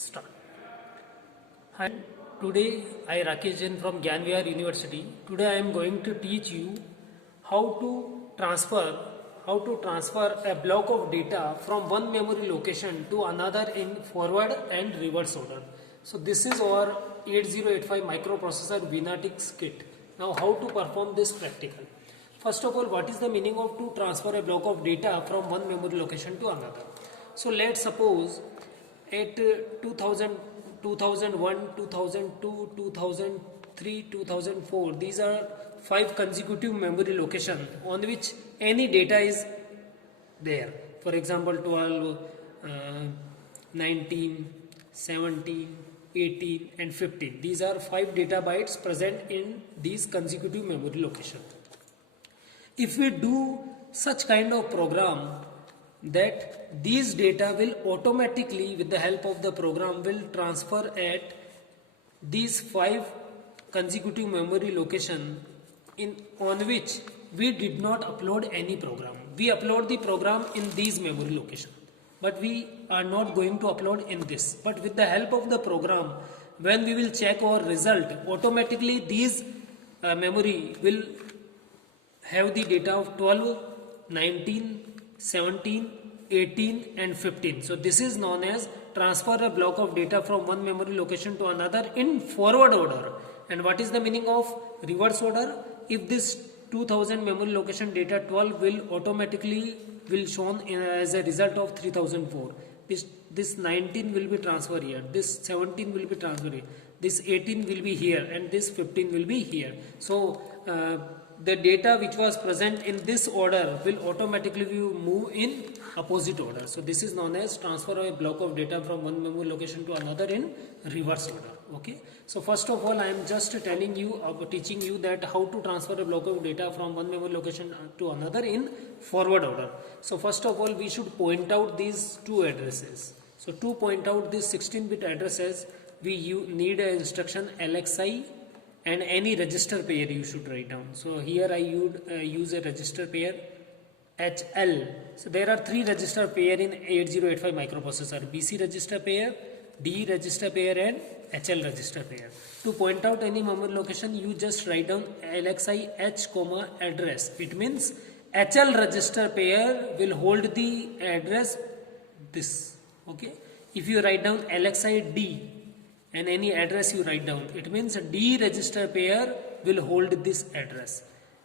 Start. Hi, today I Rakesh Jain from Gyanvihar University. Today I am going to teach you how to transfer a block of data from one memory location to another in forward and reverse order. So this is our 8085 microprocessor Vinatix kit. Now how to perform this practical? First of all, what is the meaning of to transfer a block of data from one memory location to another? So let's suppose at 2000, 2001, 2002, 2003, 2004, these are 5 consecutive memory locations on which any data is there. For example, 12, 19, 17, 18 and 15. These are 5 data bytes present in these consecutive memory locations. If we do such kind of program, that these data will automatically, with the help of the program, will transfer at these 5 consecutive memory location on which we did not upload any program. We upload the program in these memory location, but we are not going to upload in this. But with the help of the program, when we will check our result, automatically these memory will have the data of 12, 19, 17, 18 and 15. So this is known as transfer a block of data from one memory location to another in forward order. And what is the meaning of reverse order? If this 2000 memory location data 12 will automatically will shown as a result of 3004. This 19 will be transferred here, this 17 will be transferred here, this 18 will be here and this 15 will be here. So the data which was present in this order will automatically move in opposite order. So this is known as transfer of a block of data from one memory location to another in reverse order. Okay. So first of all, I am just telling you, teaching you that how to transfer a block of data from one memory location to another in forward order. So first of all, we should point out these two addresses. So to point out these 16-bit addresses, we need an instruction LXI and any register pair you should write down. So here I would use a register pair HL. So there are 3 register pair in 8085 microprocessor: BC register pair, D register pair and HL register pair. To point out any memory location, you just write down LXI H, address. It means HL register pair will hold the address this. Okay. If you write down LXI D and any address you write down, it means D register pair will hold this address.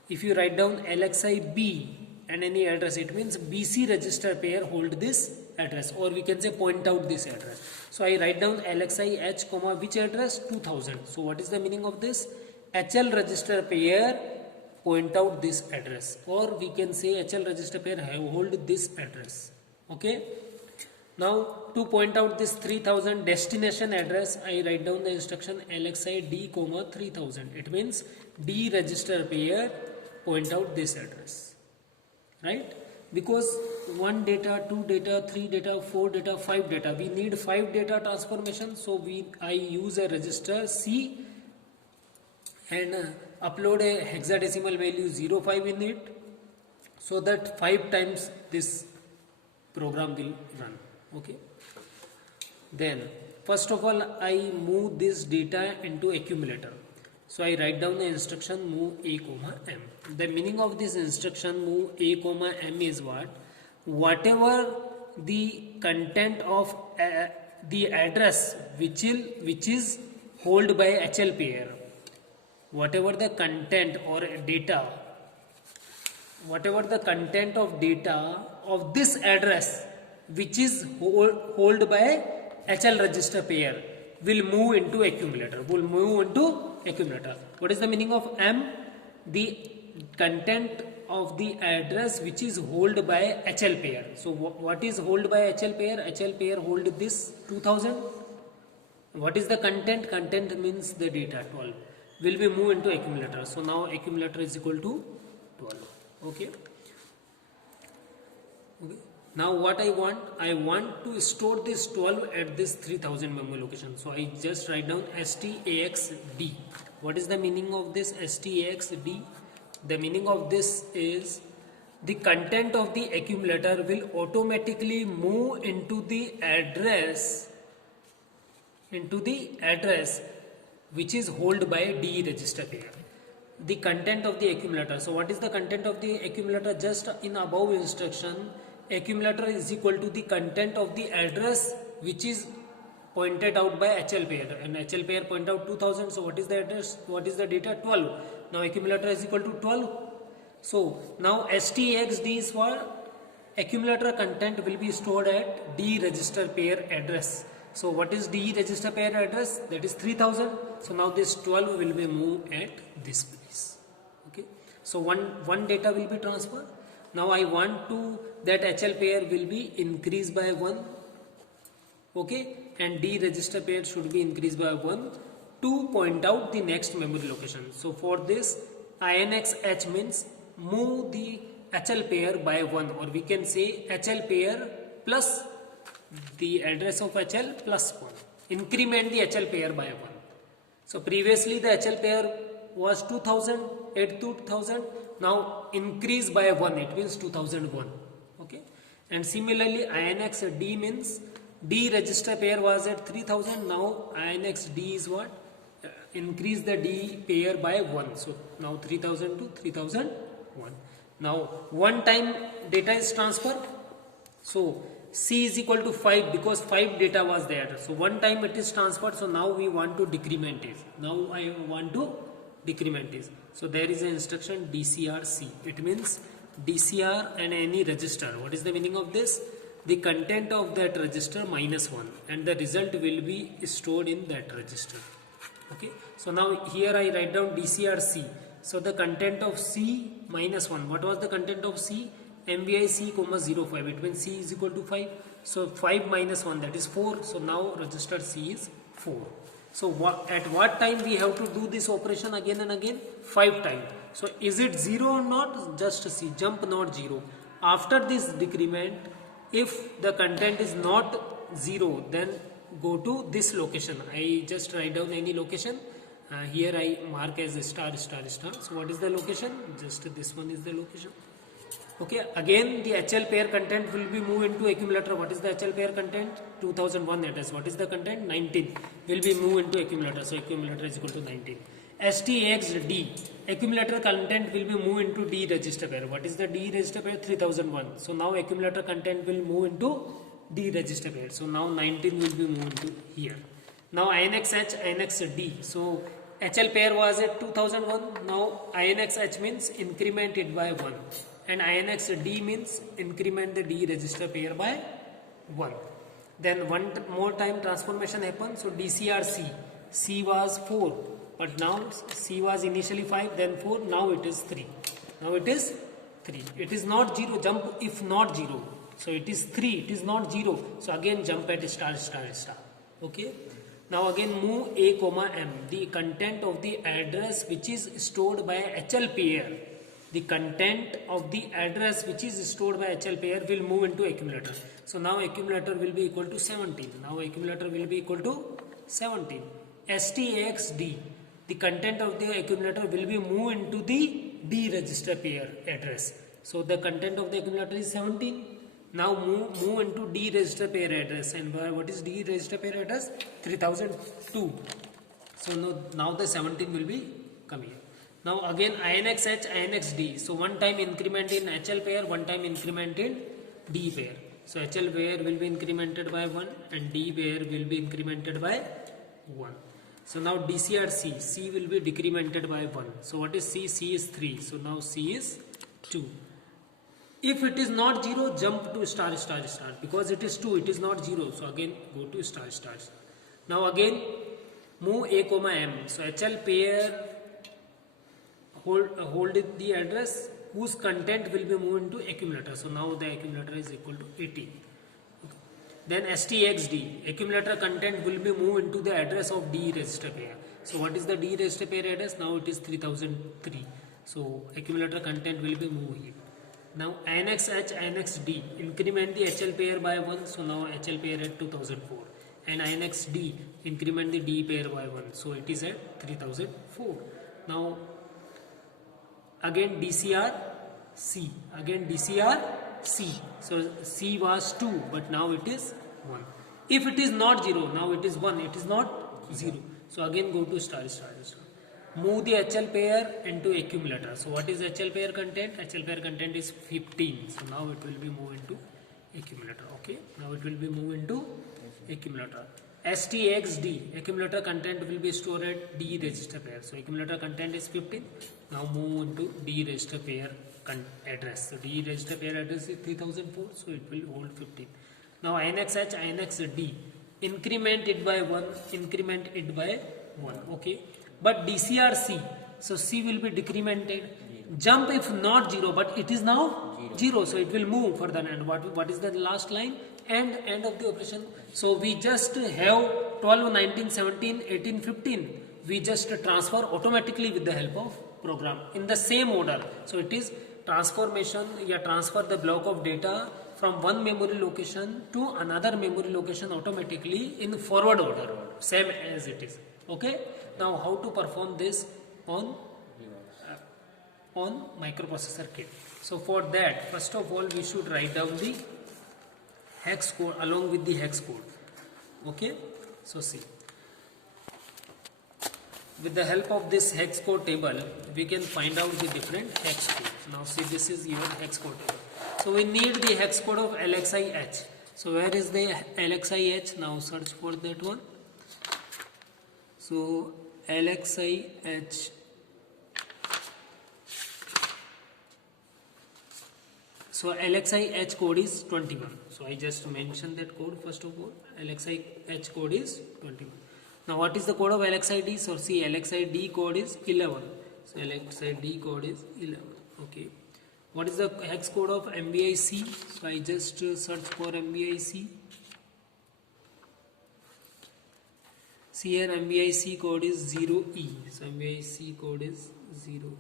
If you write down LXI B and any address, it means BC register pair hold this address, or we can say point out this address. So I write down LXI H, which address? 2000. So what is the meaning of this? HL register pair point out this address, or we can say HL register pair hold this address. Okay. Now to point out this 3000 destination address, I write down the instruction LXI D, 3000. It means D register pair point out this address, right? Because 1 data, 2 data, 3 data, 4 data, 5 data, we need 5 data transformation. So I use a register C and upload a hexadecimal value 05 in it, so that 5 times this program will run. Okay. Then first of all, I move this data into accumulator. So I write down the instruction move A, M. The meaning of this instruction move A, M is what? Whatever the content of the address which is held by HL pair, whatever the content or data, whatever the content of data of this address which is hold by HL register pair will move into accumulator. What is the meaning of M? The content of the address which is held by HL pair. So what is held by HL pair? HL pair hold this 2000. What is the content? Content means the data 12 will be moved into accumulator. So now accumulator is equal to 12. Okay. Now what I want to store this 12 at this 3000 memory location. So I just write down STAXD. What is the meaning of this STAXD? The meaning of this is the content of the accumulator will automatically move into the address into the address which is held by D register pair. The content of the accumulator. So what is the content of the accumulator? Just in above instruction, accumulator is equal to the content of the address which is pointed out by HL pair, and HL pair point out 2000. So what is the address? What is the data? 12. Now accumulator is equal to 12. So now STXD is what? Accumulator content will be stored at D register pair address. So what is D register pair address? That is 3000. So now this 12 will be moved at this place. Okay. So one data will be transferred. Now I want to that HL pair will be increased by 1. Okay. And D register pair should be increased by 1 to point out the next memory location. So for this INXH means move the HL pair by 1, or we can say HL pair plus the address of HL plus 1. Increment the HL pair by 1. So previously the HL pair was 2000 at 2000. Now increase by 1, it means 2001. Okay. And similarly INXD means D register pair was at 3000. Now INXD is what? Increase the D pair by 1. So now 3000 to 3001. Now one time data is transferred. So C is equal to 5 because 5 data was there. So one time it is transferred. So now we want to decrement it. Now I want to decrement it. So there is an instruction DCRC. It means DCR and any register. What is the meaning of this? The content of that register minus 1, and the result will be stored in that register. Okay. So now here I write down DCRC. So the content of C minus 1. What was the content of C? MVI C, 05. It means C is equal to 5. So 5 minus 1, that is 4. So now register C is 4. So at what time we have to do this operation again and again? 5 times. So is it 0 or not? Just see. Jump not 0. After this decrement, if the content is not 0, then go to this location. I just write down any location. Here I mark as a star, star, star. So what is the location? Just this one is the location. Okay, again the HL pair content will be moved into accumulator. What is the HL pair content? 2001 address. What is the content? 19 will be moved into accumulator. So accumulator is equal to 19. STXD, accumulator content will be moved into D register pair. What is the D register pair? 3001. So now accumulator content will move into D register pair. So now 19 will be moved into here. Now INXH, INXD. So HL pair was at 2001. Now INXH means increment it by 1. And INXD means increment the D register pair by 1. Then one more time transformation happens. So DCRC, C was 4. But now C was initially 5, then 4, now it is 3. Now it is 3. It is not 0, jump if not 0. So it is 3, it is not 0. So again jump at star, star, star. Okay. Now again move A, M. The content of the address which is stored by HL pair. The content of the address which is stored by HL pair will move into accumulator. So now accumulator will be equal to 17. Now accumulator will be equal to 17. STXD. The content of the accumulator will be moved into the D register pair address. So the content of the accumulator is 17. Now move into D register pair address. And what is D register pair address? 3002. So now the 17 will be coming. Now again INXH, INXD. So one time increment in HL pair, one time increment in D pair. So HL pair will be incremented by 1 and D pair will be incremented by 1. So now DCRC, C will be decremented by 1. So what is C? C is 3. So now C is 2. If it is not 0, jump to star, star, star. Because it is 2, it is not 0. So again go to star, star, star. Now again move A, M. So HL pair hold the address whose content will be moved into accumulator. So now the accumulator is equal to 18. Then STXD, accumulator content will be moved into the address of D register pair. So what is the D register pair address? Now it is 3003. So accumulator content will be moved here. Now INXH, INXD, increment the HL pair by 1. So now HL pair at 2004. And INXD, increment the D pair by 1. So it is at 3004. Now again DCRC, again DCRC. So C was 2, but now it is 1. If it is not 0, now it is 1, it is not 0. So again go to star star star. Move the HL pair into accumulator. So what is HL pair content? HL pair content is 15. So now it will be moved into accumulator. Okay. Now it will be moved into accumulator. STXD accumulator content will be stored at D register pair. So accumulator content is 15. Now move into D register pair address. So D register pair address is 3004. So it will hold 15. Now INXH, INXD, increment it by 1, increment it by 1, okay. But DCRC, so C will be decremented. Jump if not 0, but it is now 0, so it will move further. And what is the last line? End of the operation. So we just have 12, 19, 17, 18, 15. We just transfer automatically with the help of program in the same order. So it is transformation, you transfer the block of data from one memory location to another memory location automatically in forward order, same as it is. Okay. Now how to perform this on microprocessor kit? So for that, first of all we should write down the hex code along with the hex code. Okay. So see, with the help of this hex code table we can find out the different hex codes. Now see, this is your hex code table. So we need the hex code of LXIH. So where is the LXIH? Now search for that one. So LXIH. So LXIH code is 21. So I just mentioned that code first of all. LXIH code is 21. Now what is the code of LXID? So see, LXID code is 11. So LXID code is 11. Okay. What is the hex code of MBIC? So I just search for MBIC. See here, MBIC code is 0E. So MBIC code is 0E.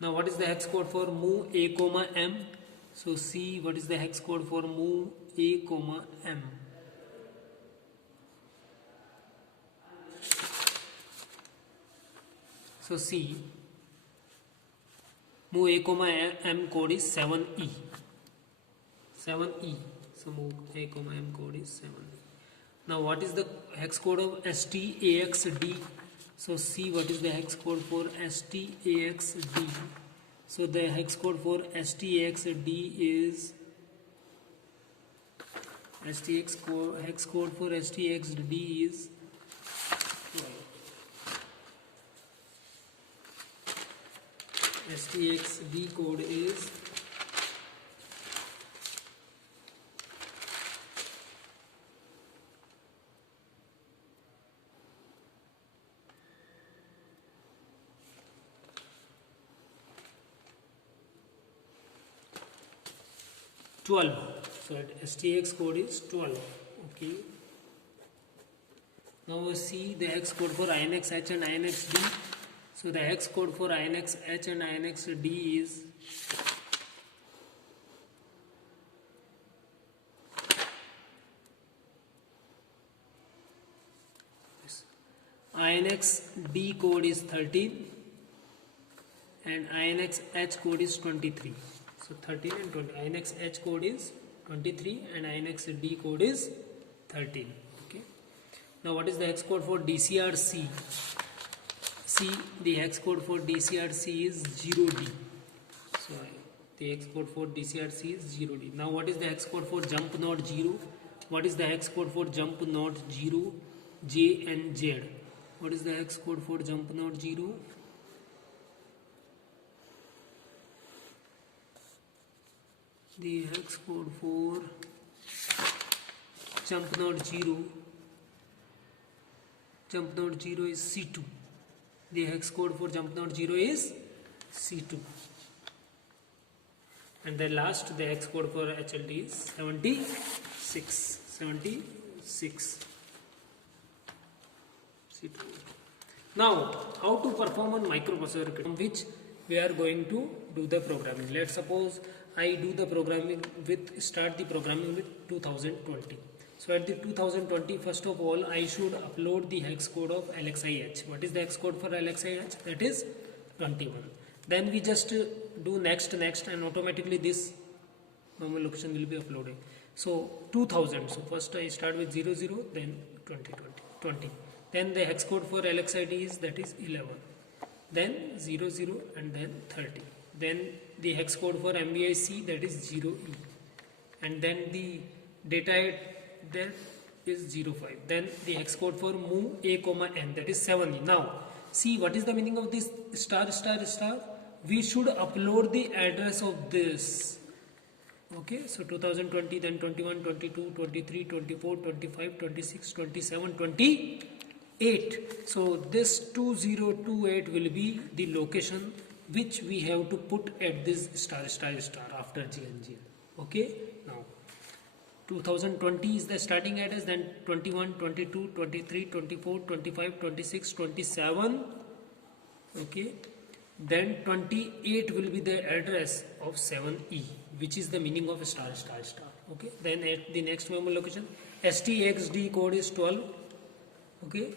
Now what is the hex code for move A comma M? So see, what is the hex code for move A comma M? So see, move A comma M code is 7E. 7E. So move A comma M code is 7E. Now what is the hex code of STAXD? So see, what is the hex code for STAXD? So the hex code for STAXD is hex code for STAXD is STXD code is 12. So STX code is 12. Okay. Now we see the hex code for INXH and INXD. So the hex code for INXH and INXD is INXD code is 13 and INXH code is 23. So 13 and 20. INXH code is 23 and INXD code is 13. Okay. Now what is the hex code for DCRC? See, the hex code for DCRC is 0D. So the hex code for DCRC is 0D. Now what is the hex code for jump node 0? What is the hex code for jump node 0? J and Z. What is the hex code for jump node 0? The hex code for jump node 0 is C2. The hex code for jump node 0 is C2. And the last, the hex code for HLD is 76. 76. C2. Now, how to perform on microprocessor kit, from which we are going to do the programming. Let's suppose I do the programming start the programming with 2020. So at the 2020, first of all, I should upload the hex code of LXIH. What is the hex code for LXIH? That is 21. Then we just do next and automatically this normal location will be uploaded. So 2000. So first I start with 00, then 20, 20, 20. Then the hex code for LXID is, that is 11. Then 00 and then 30. Then the hex code for MBIC, that is 0E. And then the data there is 05. Then the hex code for move A, N, that is 7E. Now see what is the meaning of this star star star. We should upload the address of this. Okay, so 2020, then 21, 22, 23, 24, 25, 26, 27, 28. So this 2028 will be the location which we have to put at this star star star after GNGL. Okay, now 2020 is the starting address, then 21, 22, 23, 24, 25, 26, 27. Okay, then 28 will be the address of 7E, which is the meaning of star star star. Okay, then at the next memory location STXD code is 12. Okay,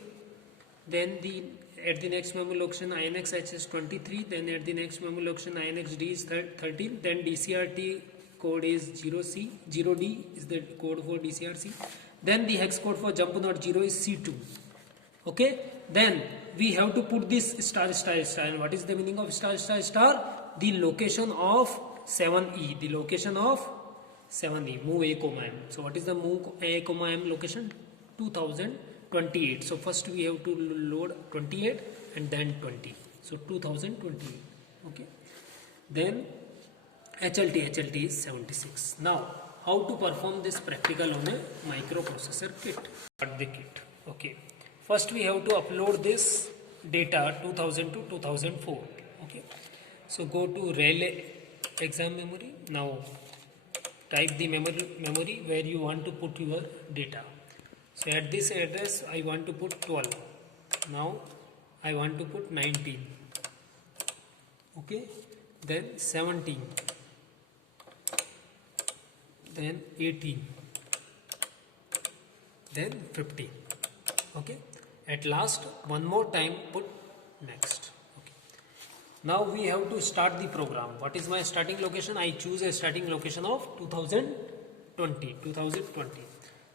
then at the next memory location INXH is 23. Then at the next memory location INXD is 13. Then DCRT code is 0C, 0D is the code for DCRC. Then the hex code for jump node 0 is C2. Okay, then we have to put this star star star. And what is the meaning of star star star? The location of 7E, the location of 7E, move A, M. So what is the move A, M location? 2028. So first we have to load 28 and then 20. So 2028. Okay. Then HLT is 76. Now how to perform this practical on a microprocessor kit? Start the kit. Okay. First we have to upload this data 2000 to 2004. Okay. So go to REL exam memory. Now type the memory where you want to put your data. So at this address I want to put 12. Now I want to put 19. Okay. Then 17. Then 18. Then 15. Okay. At last one more time put next. Okay. Now we have to start the program. What is my starting location? I choose a starting location of 2020.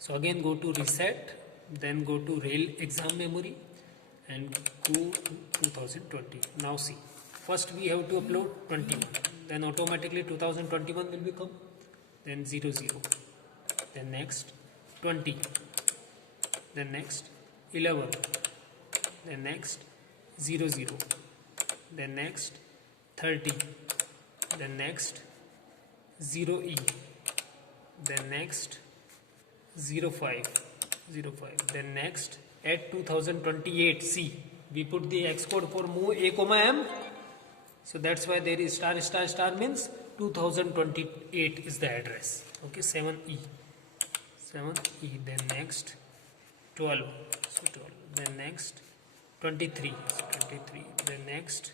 So again go to reset, then go to REL exam memory and go to 2020. Now see, first we have to upload 21, then automatically 2021 will become, then 00, then next 20, then next 11, then next 00, then next 30, then next 0E, then next 05, then next at 2028. See, we put the hex code for move A, M. So that's why there is star star star means 2028 is the address. Okay, 7E, then next 12, so 12, then next 23, so 23, then next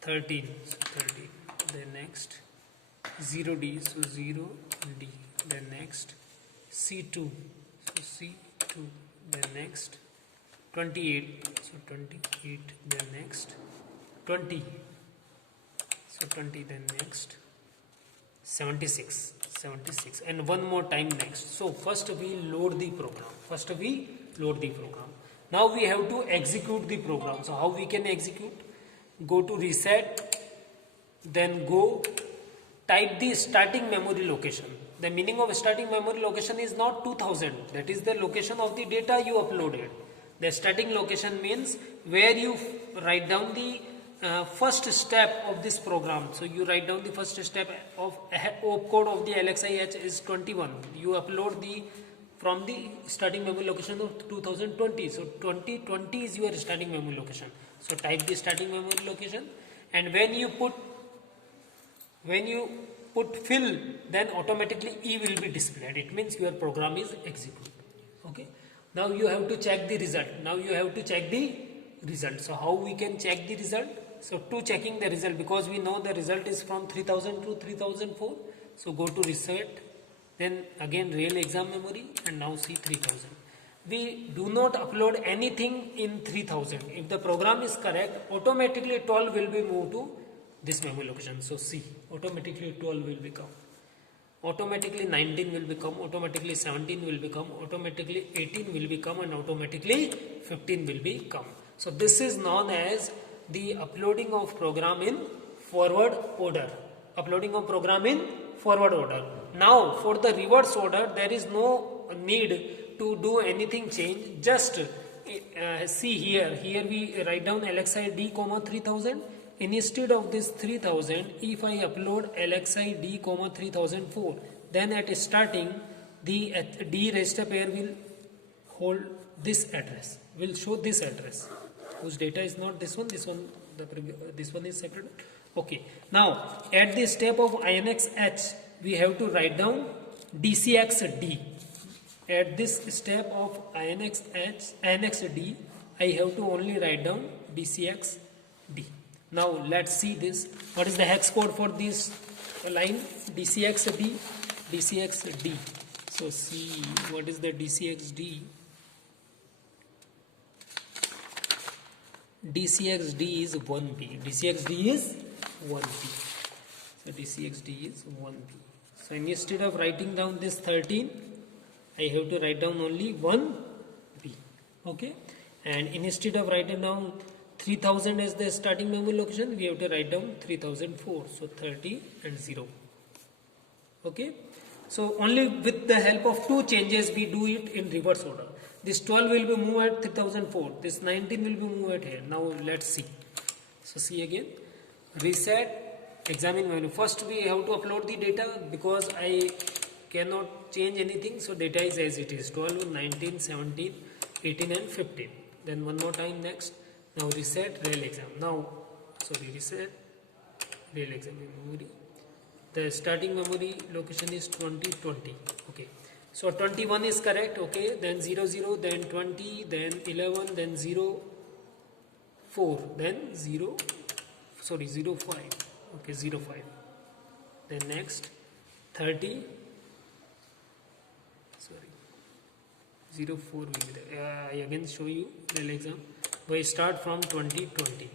13, so 13, then next 0D, so 0D, then next C2, so C2, then next 28, so 28, then next 20, so 20, then next 76, and one more time next. So first we load the program. Now we have to execute the program. So how we can execute? Go to reset, then go type the starting memory location. The meaning of starting memory location is not 2000. That is the location of the data you uploaded. The starting location means where you write down the first step of this program. So you write down the first step of opcode of the LXIH is 21. You upload the from the starting memory location of 2020. So 2020 is your starting memory location. So type the starting memory location, and when you put fill, then automatically E will be displayed. It means your program is executed. Okay. Now you have to check the result. So how we can check the result? So to checking the result, because we know the result is from 3000 to 3004. So go to reset, then again REL exam memory, and now see 3000. We do not upload anything in 3000. If the program is correct, automatically 12 will be moved to this memory location. So see, automatically 12 will become. automatically 19 will become, automatically 17 will become, automatically 18 will become, and automatically 15 will become. So this is known as the uploading of program in forward order. Uploading of program in forward order. Now for the reverse order, there is no need to do anything change. Just see here we write down LXI D, 3000. Instead of this 3000, if I upload LXI D, 3004, then at starting the D register pair will hold this address, will show this address, whose data is not this one, this one is separate. Okay, now at the step of INX-H, we have to write down DCX-D. At this step of INX-D, I have to only write down DCX-D. Now let's see this. What is the hex code for this line? DCX-D, DCX-D. So see what is the DCX-D. DCX-D is 1B. DCX-D is 1B. So DCX-D is 1B. So instead of writing down this 13, I have to write down only 1B. Okay. And instead of writing down 3000 as the starting memory location, we have to write down 3004. So 30 and 0. Okay. So only with the help of two changes we do it in reverse order. This 12 will be moved at 3004. This 19 will be moved at here. Now let's see. So see again. Reset, examine value. First we have to upload the data because I cannot change anything. So data is as it is. 12, 19, 17, 18 and 15. Then one more time next. Now reset real exam. Now reset real exam memory. The starting memory location is 2020. Okay. So 21 is correct. Okay. Then 00, then 20, then 11, then 0, 4, then 0, 05. Okay, 05. Then next 30. 04 will be there. I again show you real exam. We start from 2020.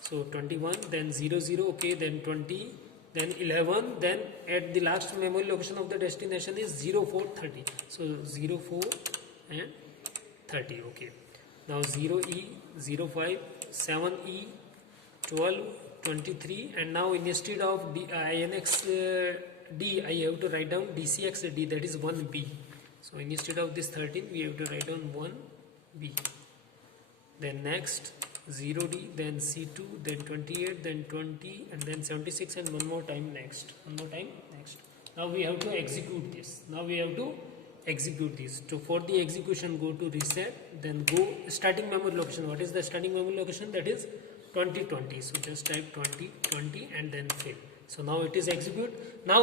So 21, then 00, okay, then 20, then 11, then at the last memory location of the destination is 0430. So 04 and 30, okay. Now 0E, 05, 7E, 12, 23, and now instead of INX-D, I have to write down DCX-D, that is 1B. So instead of this 13, we have to write down 1B. Then next 0D, then C2, then 28, then 20, and then 76, and one more time next. Now we have to execute this. So for the execution, go to reset, then go starting memory location. What is the starting memory location? That is 2020. So just type 2020 and then fill. So now it is execute. Now